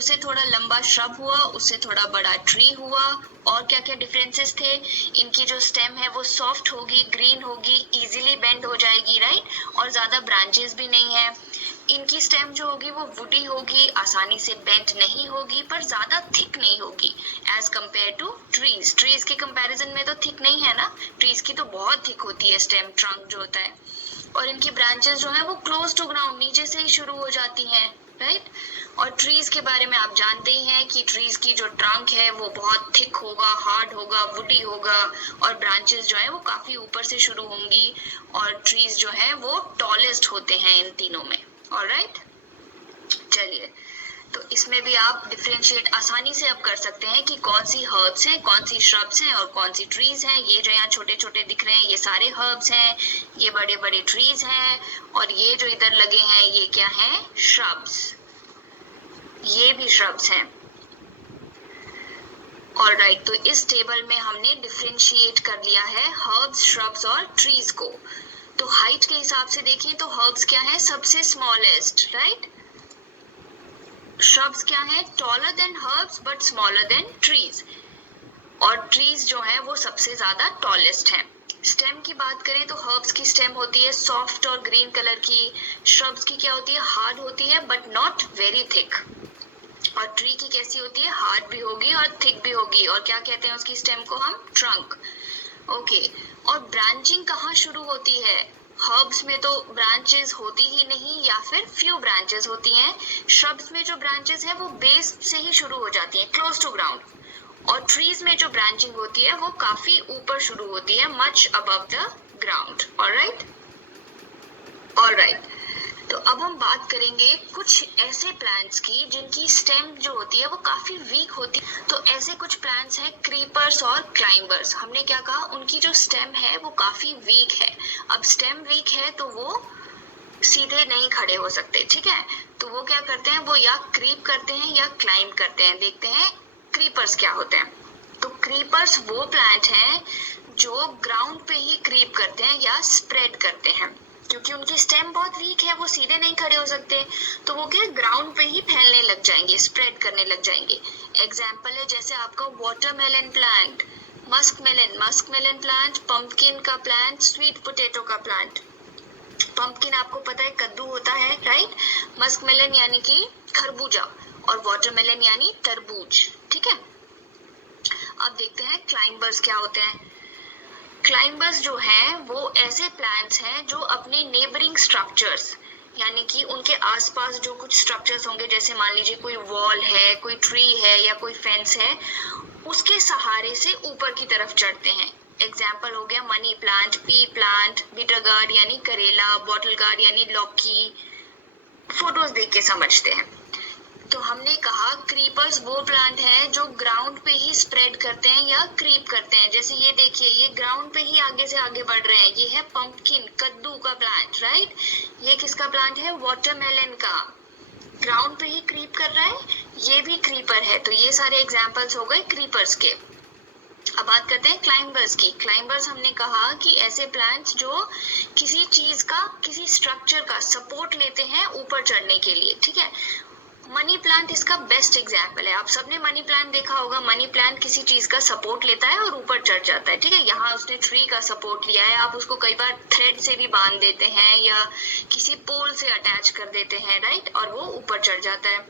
उससे थोड़ा लंबा श्रब हुआ, उससे थोड़ा बड़ा ट्री हुआ। और क्या क्या डिफरेंसेस थे? इनकी जो स्टेम है वो सॉफ्ट होगी, ग्रीन होगी, इजीली बेंड हो जाएगी, राइट, और ज्यादा ब्रांचेस भी नहीं है। इनकी स्टेम जो होगी वो वुडी होगी, आसानी से बेंड नहीं होगी, पर ज्यादा थिक नहीं होगी as compare to trees. Trees के कंपैरिजन में तो थिक नहीं है ना, ट्रीज की तो बहुत थिक होती है स्टेम, ट्रंक जो होता है। और इनकी ब्रांचेस जो है वो क्लोज टू ग्राउंड, नीचे से ही शुरू हो जाती हैं, राइट। और ट्रीज के बारे में आप जानते ही हैं कि ट्रीज की जो ट्रंक है वो बहुत थिक होगा, हार्ड होगा, वुडी होगा, और ब्रांचेस जो है वो काफी ऊपर से शुरू होंगी, और ट्रीज जो है वो टॉलेस्ट होते हैं इन तीनों में। ऑलराइट, चलिए, तो इसमें भी आप डिफरेंशिएट आसानी से अब कर सकते हैं कि कौन सी हर्ब्स हैं, कौन सी श्रब्स हैं और कौन सी ट्रीज हैं। ये जो यहाँ छोटे छोटे दिख रहे हैं ये सारे हर्ब्स हैं, ये बड़े बड़े ट्रीज हैं, और ये जो इधर लगे हैं ये क्या हैं? श्रब्स। ये भी श्रब्स हैं। ऑलराइट, तो इस टेबल में हमने डिफरेंशिएट कर लिया है हर्ब्स, श्रब्स और ट्रीज को। तो हाइट के हिसाब से देखें तो हर्ब्स क्या है? सबसे स्मॉलेस्ट, राइट। श्रब्स क्या है? Taller than herbs but smaller than trees. और ट्रीज जो है वो सबसे ज्यादा टॉलेस्ट है। स्टेम की बात करें तो हर्ब्स की स्टेम होती है सॉफ्ट और ग्रीन कलर की, श्रब्स की क्या होती है? हार्ड होती है बट नॉट वेरी थिक। और ट्री की कैसी होती है? हार्ड भी होगी और थिक भी होगी। और क्या कहते हैं उसकी स्टेम को हम? ट्रंक। ओके, और ब्रांचिंग कहाँ शुरू होती है? हर्ब्स में तो ब्रांचेस होती ही नहीं या फिर फ्यू ब्रांचेस होती हैं। श्रब्स में जो ब्रांचेस हैं वो बेस से ही शुरू हो जाती हैं, क्लोज टू ग्राउंड। और ट्रीज में जो ब्रांचिंग होती है वो काफी ऊपर शुरू होती है, much above the ground. Alright, alright, तो अब हम बात करेंगे कुछ ऐसे प्लांट्स की जिनकी स्टेम जो होती है वो काफी वीक होती है। तो ऐसे कुछ प्लांट्स हैं क्रीपर्स और क्लाइंबर्स। हमने क्या कहा? उनकी जो स्टेम है वो काफी वीक है। अब स्टेम वीक है तो वो सीधे नहीं खड़े हो सकते, ठीक है। तो वो क्या करते हैं? वो या क्रीप करते हैं या क्लाइंब करते हैं। देखते हैं क्रीपर्स क्या होते हैं। तो क्रीपर्स वो प्लांट हैं जो ग्राउंड पे ही क्रीप करते हैं या स्प्रेड करते हैं, क्योंकि उनकी स्टेम बहुत वीक है, वो सीधे नहीं खड़े हो सकते। तो वो क्या? ग्राउंड पे ही फैलने लग जाएंगे, स्प्रेड करने लग जाएंगे। एग्जाम्पल है जैसे आपका watermelon plant, muskmelon plant, pumpkin का प्लांट, स्वीट पोटैटो का प्लांट। पंपकिन आपको पता है कद्दू होता है, राइट। मस्कमेलन यानी कि खरबूजा, और वाटरमेलन यानी तरबूज, ठीक है। अब देखते हैं क्लाइंबर्स क्या होते हैं। क्लाइंबर्स जो हैं वो ऐसे प्लांट्स हैं जो अपने नेबरिंग स्ट्रक्चर्स, यानी कि उनके आसपास जो कुछ स्ट्रक्चर्स होंगे, जैसे मान लीजिए कोई वॉल है, कोई ट्री है या कोई फेंस है, उसके सहारे से ऊपर की तरफ चढ़ते हैं। एग्जाम्पल हो गया money plant, P plant, bitter gourd यानी करेला, बॉटल गार्ड यानी लौकी। फोटोज देख के समझते हैं। तो हमने कहा क्रीपर्स वो प्लांट है जो ग्राउंड पे ही स्प्रेड करते हैं या क्रीप करते हैं। जैसे ये देखिए, ये ग्राउंड पे ही आगे से आगे बढ़ रहे हैं। ये है पंपकिन, कद्दू का प्लांट, राइट। ये किसका प्लांट है? वाटरमेलन का। ग्राउंड पे ही क्रीप कर रहा है, ये भी क्रीपर है। तो ये सारे एग्जाम्पल्स हो गए क्रीपर्स के। अब बात करते हैं क्लाइंबर्स की। क्लाइंबर्स हमने कहा कि ऐसे प्लांट्स जो किसी चीज का, किसी स्ट्रक्चर का सपोर्ट लेते हैं ऊपर चढ़ने के लिए, ठीक है। मनी प्लांट इसका बेस्ट एग्जाम्पल है। आप सबने मनी प्लांट देखा होगा। मनी प्लांट किसी चीज का सपोर्ट लेता है और ऊपर चढ़ जाता है, ठीक है। यहाँ उसने ट्री का सपोर्ट लिया है, आप उसको कई बार थ्रेड से भी बांध देते हैं या किसी पोल से अटैच कर देते हैं, राइट, और वो ऊपर चढ़ जाता है।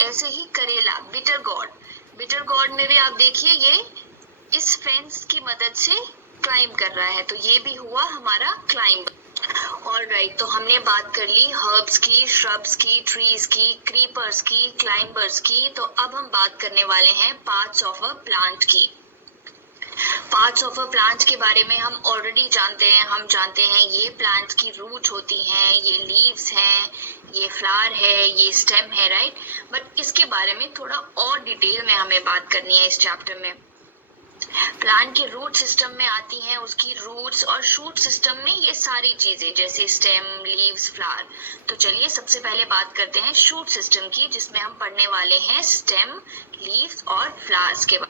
ऐसे ही करेला, बिटर गॉर्ड, बिटर गॉर्ड में भी आप देखिए ये इस फेंस की मदद से क्लाइंब कर रहा है, तो ये भी हुआ हमारा क्लाइंब। ऑलराइट, तो हमने बात कर ली हर्ब्स की, श्रब्स की, ट्रीज की, क्रीपर्स की, क्लाइंबर्स की। तो अब हम बात करने वाले हैं पार्ट्स ऑफ अ प्लांट की। पार्ट्स ऑफ अ प्लांट के बारे में हम ऑलरेडी जानते हैं। हम जानते हैं ये प्लांट की रूट होती हैं, ये लीव्स हैं, ये फ्लावर है, ये स्टेम है, राइट। बट इसके बारे में थोड़ा और डिटेल में हमें बात करनी है इस चैप्टर में। प्लांट के रूट सिस्टम में आती हैं उसकी रूट्स, और शूट सिस्टम में ये सारी चीजें जैसे स्टेम, लीव्स, फ्लावर। तो चलिए सबसे पहले बात करते हैं शूट सिस्टम की, जिसमें हम पढ़ने वाले हैं स्टेम, लीव्स और फ्लावर्स के बारे में।